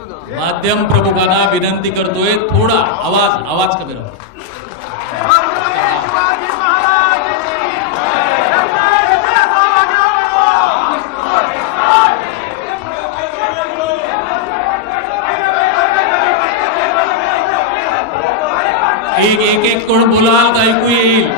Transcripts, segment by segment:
माध्यम प्रमुखांना विनंती करतोय, थोडा आवाज कमी राहा. एक कोण बोलाल तर ऐकू येईल.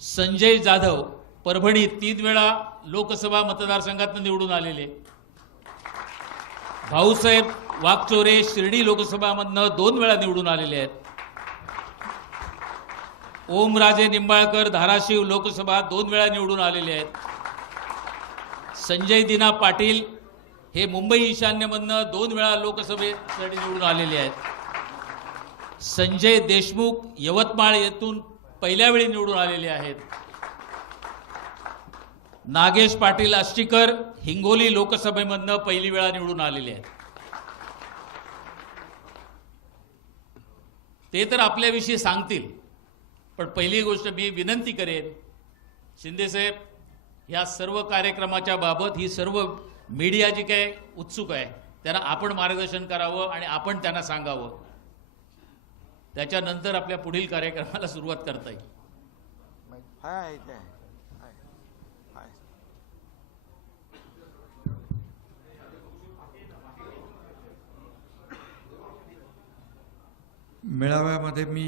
संजय जाधव परभणी 3 वेळा लोकसभा मतदारसंघातून निवडून आलेले. भाऊसाहेब वागचोरे शिर्डी लोकसभामधनं 2 वेळा निवडून आलेले आहेत. ओमराजे निंबाळकर धाराशिव लोकसभा 2 वेळा निवडून आलेले आहेत. संजय दिना पाटील हे मुंबई ईशान्यमधनं 2 वेळा लोकसभेसाठी निवडून आलेले आहेत. संजय देशमुख यवतमाळ येथून पहिल्या वेळी निवडून आलेले आहेत. नागेश पाटील आष्टीकर हिंगोली लोकसभेमधनं पहिली वेळा निवडून आलेले आहेत. ते तर आपल्याविषयी सांगतील, पण पहिली गोष्ट मी विनंती करेन, शिंदे साहेब, या सर्व कार्यक्रमाच्या बाबत ही सर्व मीडिया जी काय उत्सुक आहे त्यांना आपण मार्गदर्शन करावं आणि आपण त्यांना सांगावं. त्याच्यानंतर आपल्या पुढील कार्यक्रमाला सुरुवात करता येईल. मेळाव्यामध्ये मी